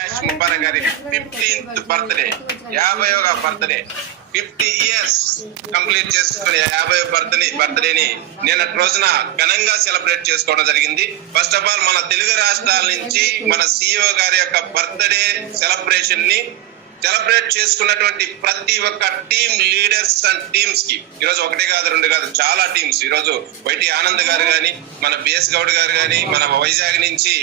Ash గారి fifteenth birthday యాభైవ birthday fifty years complete చేసుకుని యాభై బర్త్డే బర్త్డేని నిన్న రోజున ఘనంగా సెలబ్రేట్ చేసుకోవడం జరిగింది. ఫస్ట్ ఆఫ్ ఆల్ మన తెలుగు రాష్ట్రాల నుంచి మన సిఇఓ గారి యొక్క బర్త్డే సెలబ్రేషన్ని సెలబ్రేట్ చేసుకున్నటువంటి ప్రతి ఒక్క టీమ్ లీడర్స్ అండ్ టీమ్స్కి ఈరోజు ఒకటే కాదు రెండు కాదు చాలా టీమ్స్ ఈరోజు వైటి ఆనంద్ గారు కానీ మన బిఎస్ గౌడ్ గారు కానీ మన వైజాగ్ నుంచి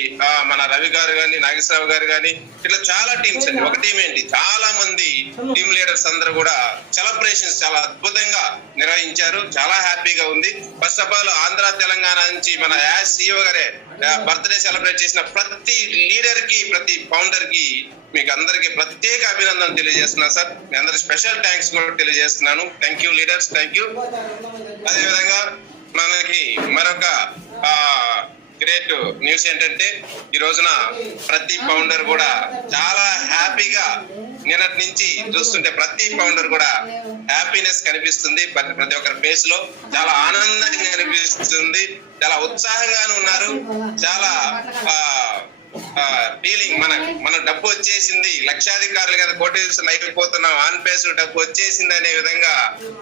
మన రవి గారు కానీ నాగేశ్వరరావు గారు కానీ ఇట్లా చాలా టీమ్స్ అండి. ఒక టీం ఏంటి? చాలా మంది టీమ్ లీడర్స్ అందరూ కూడా సెలబ్రేషన్స్ చాలా అద్భుతంగా నిర్వహించారు. చాలా హ్యాపీగా ఉంది. First of all Andhra Telangana నుంచి మన యాస్ సిఇఓ గారే బర్త్డే సెలబ్రేట్ చేసిన ప్రతి లీడర్కి ప్రతి ఫౌండర్కి మీకు అందరికి ప్రత్యేక అభినందన తెలియజేస్తున్నాను సార్. మీ అందరి స్పెషల్ థ్యాంక్స్ కూడా తెలియజేస్తున్నాను. Thank you leaders thank you అదేవిధంగా మనకి మరొక గ్రేట్ న్యూస్ ఏంటంటే ఈ రోజున ప్రతి ఫౌండర్ కూడా చాలా హ్యాపీగా నిన్నటి నుంచి చూస్తుంటే ప్రతి ఫౌండర్ కూడా హ్యాపీనెస్ కనిపిస్తుంది. ప్రతి ప్రతి ఒక్కరి ఫేస్లో చాలా ఆనందంగా కనిపిస్తుంది. చాలా ఉత్సాహంగాను ఉన్నారు. చాలా ఫీలింగ్ మన మన డబ్బు వచ్చేసింది. లక్షాధికారులు కదా కోటేశ్వరం అయిపోతున్నాం ఆన్ పేస్ డబ్బు వచ్చేసింది అనే విధంగా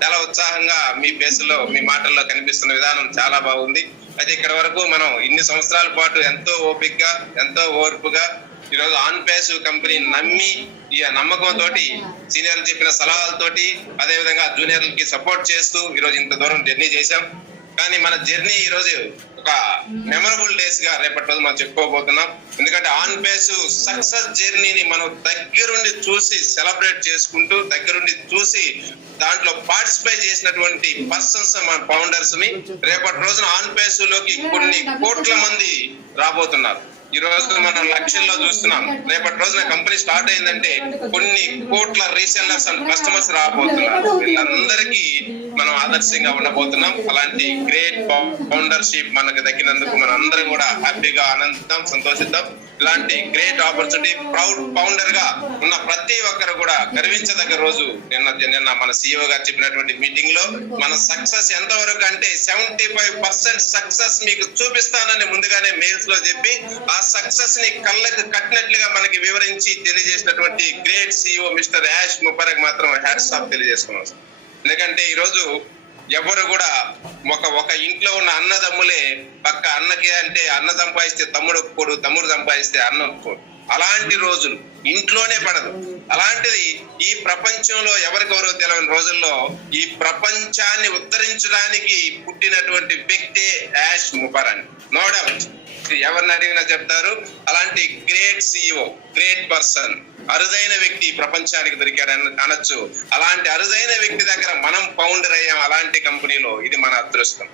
చాలా ఉత్సాహంగా మీ పేసులో లో మీ మాటల్లో కనిపిస్తున్న విధానం చాలా బాగుంది. అయితే ఇక్కడ వరకు మనం ఇన్ని సంవత్సరాల పాటు ఎంతో ఓపికగా ఎంతో ఓర్పుగా ఈ రోజు ఆన్ పేస్ కంపెనీ నమ్మి ఈ నమ్మకం తోటి సీనియర్లు చెప్పిన సలహాలతోటి అదే విధంగా జూనియర్లకి సపోర్ట్ చేస్తూ ఈ రోజు ఇంత దూరం జర్నీ చేశాం. కానీ మన జర్నీ ఈ ఒక మెమరబుల్ డేస్గా రేపటి రోజు మనం చెప్పుకోబోతున్నాం. ఎందుకంటే ఆన్ బేస్ సక్సెస్ జర్నీని మనం దగ్గరుండి చూసి సెలబ్రేట్ చేసుకుంటూ దగ్గరుండి చూసి దాంట్లో పార్టిసిపేట్ చేసినటువంటి పర్సన్స్ మన ఫౌండర్స్ని రేపటి రోజున ఆన్ బేస్లోకి కొన్ని కోట్ల మంది రాబోతున్నారు. ఈ రోజు మనం లక్షల్లో చూస్తున్నాం. రేపటి రోజున కంపెనీ స్టార్ట్ అయిందంటే కొన్ని కోట్ల రీసెల్లర్స్ అండ్ కస్టమర్స్ రాబోతున్నారు. వీళ్ళందరికీ మనం ఆదర్శంగా ఉండబోతున్నాం. అలాంటి గ్రేట్ ఫౌండర్షిప్ మనకు దక్కినందుకు మనం అందరం కూడా హ్యాపీగా ఆనందిద్దాం సంతోషిద్దాం. ఇలాంటి గ్రేట్ ఆపర్చునిటీ ప్రౌడ్ ఫౌండర్గా ఉన్న ప్రతి ఒక్కరు కూడా గర్వించదగ్గ రోజు నిన్న నిన్న మన సిఇఓ గారు చెప్పినటువంటి మీటింగ్లో మన సక్సెస్ ఎంత వరకు అంటే సెవెంటీ ఫైవ్ పర్సెంట్ సక్సెస్ మీకు చూపిస్తానని ముందుగానే మెయిల్స్లో చెప్పి ఆ సక్సెస్ని కళ్ళకు కట్టినట్లుగా మనకి వివరించి తెలియజేసినటువంటి great CEO mister Yash Mubarak మాత్రం హ్యాట్స్ ఆఫ్ తెలియజేసుకున్నాం సార్. ఎందుకంటే ఈ రోజు ఎవరు కూడా ఒక ఒక ఇంట్లో ఉన్న అన్నదమ్ములే పక్క అన్నకి అంటే అన్న సంపాదిస్తే తమ్ముడు ఒప్పుకోడు తమ్ముడు సంపాదిస్తే అన్న ఒప్పుకోడు అలాంటి రోజులు ఇంట్లోనే పడదు. అలాంటిది ఈ ప్రపంచంలో ఎవరికెవరో తెలియని రోజుల్లో ఈ ప్రపంచాన్ని ఉద్ధరించడానికి పుట్టినటువంటి వ్యక్తే యాష్ ముబారాన్ నో డౌట్. ఎవరిని అడిగినా చెప్తారు? అలాంటి గ్రేట్ సిఇఓ గ్రేట్ పర్సన్ అరుదైన వ్యక్తి ప్రపంచానికి దొరికారు అనొచ్చు. అలాంటి అరుదైన వ్యక్తి దగ్గర మనం ఫౌండర్ అయ్యాం అలాంటి కంపెనీలో ఇది మన అదృష్టం.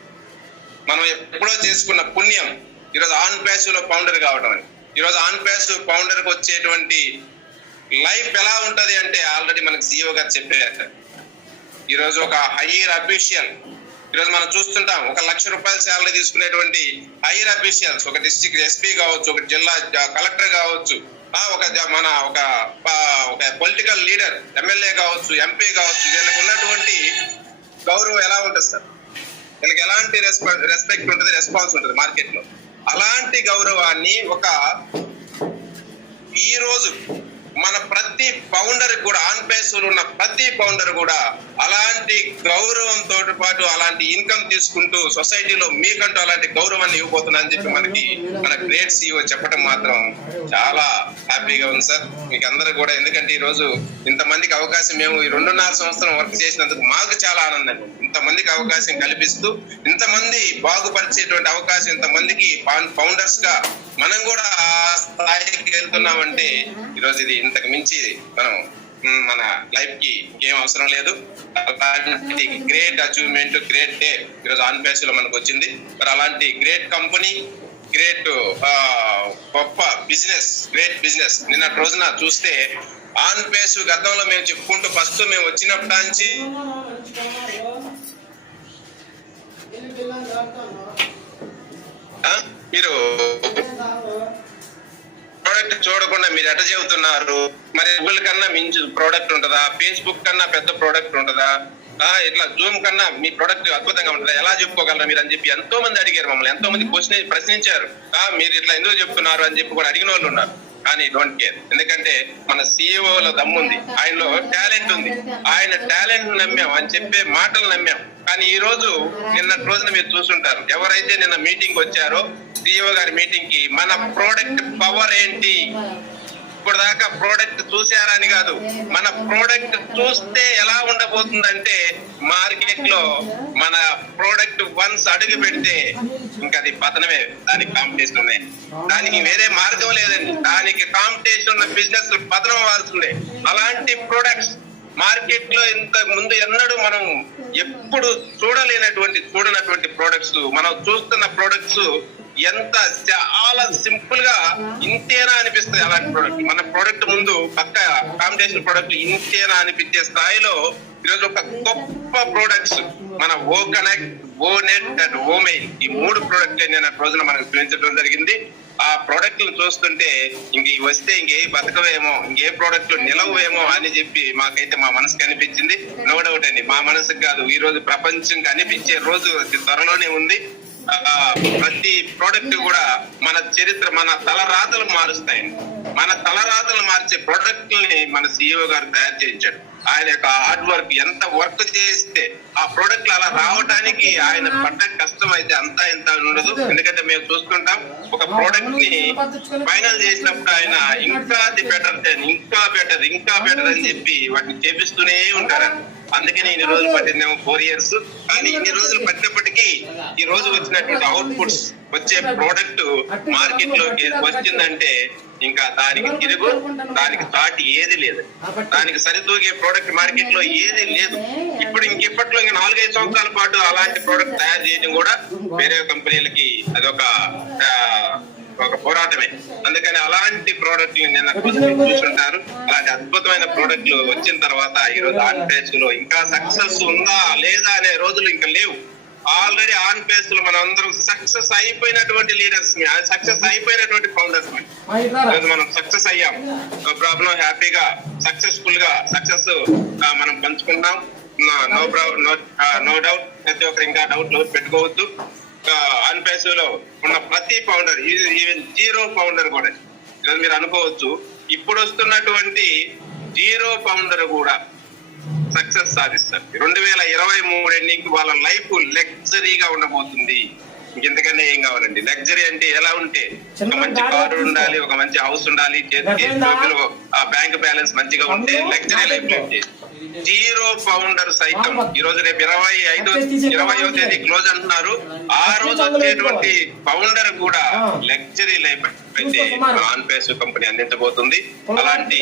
మనం ఎప్పుడో చేసుకున్న పుణ్యం ఈరోజు ఆన్ ప్యాస్లో ఫౌండర్ కావడం అని. ఈరోజు ఆన్ ప్యాస్ ఫౌండర్కి వచ్చేటువంటి లైఫ్ ఎలా ఉంటది అంటే ఆల్రెడీ మనకి సిఇఓ గారు చెప్పారు ఈరోజు ఒక హయ్యర్ అఫీషియల్ ఈరోజు మనం చూస్తుంటాం ఒక లక్ష రూపాయల శాలరీ తీసుకునేటువంటి హైయర్ అఫీషియల్స్ ఒక డిస్ట్రిక్ట్ ఎస్పీ కావచ్చు ఒక జిల్లా కలెక్టర్ కావచ్చు ఒక మన ఒక ఒక పొలిటికల్ లీడర్ ఎమ్మెల్యే కావచ్చు ఎంపీ కావచ్చు వీళ్ళకి ఉన్నటువంటి గౌరవం ఎలా ఉంటుంది సార్? వీళ్ళకి ఎలాంటి రెస్పెక్ట్ ఉంటుంది రెస్పాన్స్ ఉంటుంది మార్కెట్లో అలాంటి గౌరవాన్ని ఒక ఈ రోజు మన ప్రతి ఫౌండర్ కూడా ఆన్ పేస్ ఉన్న ప్రతి ఫౌండర్ కూడా అలాంటి గౌరవంతో పాటు అలాంటి ఇన్కమ్ తీసుకుంటూ సొసైటీలో మీకంటూ అలాంటి గౌరవాన్ని ఇవ్వబోతున్నా అని చెప్పి మనకి మన గ్రేట్ సిఇఓ చెప్పడం మాత్రం చాలా హ్యాపీగా ఉంది సార్. మీకు అందరూ కూడా ఎందుకంటే ఈ రోజు ఇంతమందికి అవకాశం మేము ఈ రెండున్నర సంవత్సరం వర్క్ చేసినందుకు మాకు చాలా ఆనందం. ఇంతమందికి అవకాశం కల్పిస్తూ ఇంతమంది బాగుపరిచేటువంటి అవకాశం ఇంతమందికి ఫౌండర్స్గా మనం కూడా ఆ స్థాయికి వెళ్తున్నామంటే ఈరోజు ఇది ఇంతకు మించి మనం మన లైఫ్కి ఏం అవసరం లేదు. అలాంటి గ్రేట్ అచీవ్మెంట్ గ్రేట్ డే ఈరోజు ఆన్ పేస్లో మనకు వచ్చింది. మరి అలాంటి గ్రేట్ కంపెనీ గ్రేట్ గొప్ప బిజినెస్ గ్రేట్ బిజినెస్ నిన్నటి రోజున చూస్తే ఆన్ పేస్ గతంలో మేము చెప్పుకుంటూ ఫస్ట్ మేము వచ్చినప్పటి నుంచి మీరు ప్రోడక్ట్ చూడకుండా మీరు ఎట చెబుతున్నారు? మరి గూగుల్ కన్నా మించి ప్రోడక్ట్ ఉంటుందా? ఫేస్బుక్ కన్నా పెద్ద ప్రోడక్ట్ ఉంటుందా? ఆ, ఇట్లా జూమ్ కన్నా మీ ప్రోడక్ట్ అద్భుతంగా ఉంటుందా? ఎలా చెప్పుకోగలరా మీరు అని చెప్పి ఎంతో మంది అడిగారు మమ్మల్ని ఎంతో మంది క్వశ్చన్ ప్రశ్నించారు. మీరు ఇట్లా ఎందుకు చెప్తున్నారు అని చెప్పి కూడా అడిగిన వాళ్ళు ఉన్నారు. కానీ డోంట్ కేర్ ఎందుకంటే మన CEO లో దమ్ముంది ఆయనలో టాలెంట్ ఉంది. ఆయన టాలెంట్ నమ్మాం అని చెప్పే మాటలు నమ్మాం. కానీ ఈ రోజు నిన్నటి రోజున మీరు చూసుంటారు. ఎవరైతే నిన్న మీటింగ్ వచ్చారో సిఇఓ గారి మీటింగ్కి మన ప్రోడక్ట్ పవర్ ఏంటి? ఇప్పుడు దాకా ప్రోడక్ట్ చూసారని కాదు. మన ప్రోడక్ట్ చూస్తే ఎలా ఉండబోతుందంటే మార్కెట్లో మన ప్రోడక్ట్ వన్స్ అడుగు పెడితే ఇంకా అది పతనమే దానికి కాంపిటీషన్ ఉన్నాయి దానికి వేరే మార్గం లేదండి. దానికి కాంపిటీషన్ ఉన్న బిజినెస్ పతనం అవ్వాల్సిందే. అలాంటి ప్రోడక్ట్స్ మార్కెట్లో ఇంత ముందు ఎన్నడూ మనం ఎప్పుడు చూడలేనటువంటి చూడనటువంటి ప్రోడక్ట్స్ మనం చూస్తున్న ప్రోడక్ట్స్ ఎంత చాలా సింపుల్గా ఇంతేనా అనిపిస్తుంది. అలాంటి ప్రోడక్ట్ మన ప్రోడక్ట్ ముందు పక్క కాంపిటీషన్ ప్రోడక్ట్ ఇంతేనా అనిపించే స్థాయిలో ఈరోజు ఒక గొప్ప ప్రోడక్ట్స్ మన O connect O net and O mail ఈ మూడు ప్రోడక్ట్ నేను రోజున మనకు చూపించడం జరిగింది. ఆ ప్రోడక్ట్ చూస్తుంటే ఇంక ఇవి వస్తే ఇంకే బతకవేమో ఇంకే ప్రోడక్ట్ నిలవేమో అని చెప్పి మాకైతే మా మనసుకి అనిపించింది. నో డౌట్ అండి మా మనసుకు కాదు ఈ రోజు ప్రపంచం కనిపించే రోజు త్వరలోనే ఉంది. ప్రతి ప్రోడక్ట్ కూడా మన చరిత్ర మన తలరాతలు మారుస్తాయండి మన తలరాతలు మార్చే ప్రోడక్ట్ని మన సిఇఓ గారు తయారు చేయించాడు ఆయన యొక్క హార్డ్ వర్క్ ఎంత వర్క్ చేస్తే ఆ ప్రోడక్ట్లు అలా రావడానికి ఆయన పడ్డ కష్టం అయితే అంతా ఇంత ఉండదు. ఎందుకంటే మేము చూస్తుంటాం ఒక ప్రోడక్ట్ని ఫైనల్ చేసినప్పుడు ఆయన ఇంకా అది బెటర్ ఇంకా బెటర్ ఇంకా బెటర్ అని చెప్పి వాటిని చేపిస్తూనే ఉంటారు. అందుకని ఇన్ని రోజులు పట్టిందేమో ఫోర్ ఇయర్స్ కానీ ఇన్ని రోజులు పట్టినప్పటికీ ఈ రోజు వచ్చినటువంటి అవుట్పుట్స్ వచ్చే ప్రోడక్ట్ మార్కెట్లోకి వచ్చిందంటే ఇంకా దానికి తిరుగు దానికి సాటి ఏది లేదు. దానికి సరితూగే ప్రోడక్ట్ మార్కెట్లో ఏది లేదు. ఇప్పుడు ఇంకెప్పట్లో ఇంకా నాలుగైదు సంవత్సరాల పాటు అలాంటి ప్రోడక్ట్ తయారు చేయడం కూడా వేరే కంపెనీలకి అదొక ఒక పోరాటమే. అందుకని అలాంటి ప్రోడక్ట్ నిన్న కొంచెం చూసుంటారు. అలాంటి అద్భుతమైన ప్రోడక్ట్లు వచ్చిన తర్వాత ఈ రోజు ఆన్ పేజ్లో ఇంకా సక్సెస్ ఉందా లేదా అనే రోజులు ఇంకా లేవు. ఆల్రెడీ ఆన్ పేజ్లో మనం అందరం సక్సెస్ అయిపోయినటువంటి లీడర్స్ సక్సెస్ అయిపోయినటువంటి ఫౌండర్స్ మనం సక్సెస్ అయ్యాం. నో ప్రాబ్లం హ్యాపీగా సక్సెస్ఫుల్గా సక్సెస్ మనం పంచుకుంటాం. No no doubt. ప్రతి ఒక్కరు ఇంకా డౌట్ పెట్టుకోవద్దు. ఆన్ పేజ్లో ఉన్న ప్రతి ఫౌండర్ ఈవెన్ జీరో ఫౌండర్ కూడా మీరు అనుకోవచ్చు ఇప్పుడు వస్తున్నటువంటి జీరో ఫౌండర్ కూడా సక్సెస్ సాధిస్తారు. రెండు వేల ఇరవై మూడు ఎండింగ్ వాళ్ళ లైఫ్ లగ్జరీగా ఉండబోతుంది. ఇంకెంతకన్నా ఏం కావాలండి? లగ్జరీ అంటే ఎలా ఉంటే ఒక మంచి కారు ఉండాలి ఒక మంచి హౌస్ ఉండాలి చేతికి బ్యాంక్ బ్యాలెన్స్ మంచిగా ఉంటే లగ్జరీ లైఫ్ లీడ్ చేయాలి జీరో ఫౌండర్ సైతం. ఈ రోజు రేపు ఇరవై ఐదో ఇరవయో తేదీ క్లోజ్ అంటున్నారు. ఆ రోజు వచ్చేటువంటి ఫౌండర్ కూడా లగ్జరీ లైఫ్ అయితే ఆన్ పేస్ కంపెనీ అందించబోతుంది. అలాంటి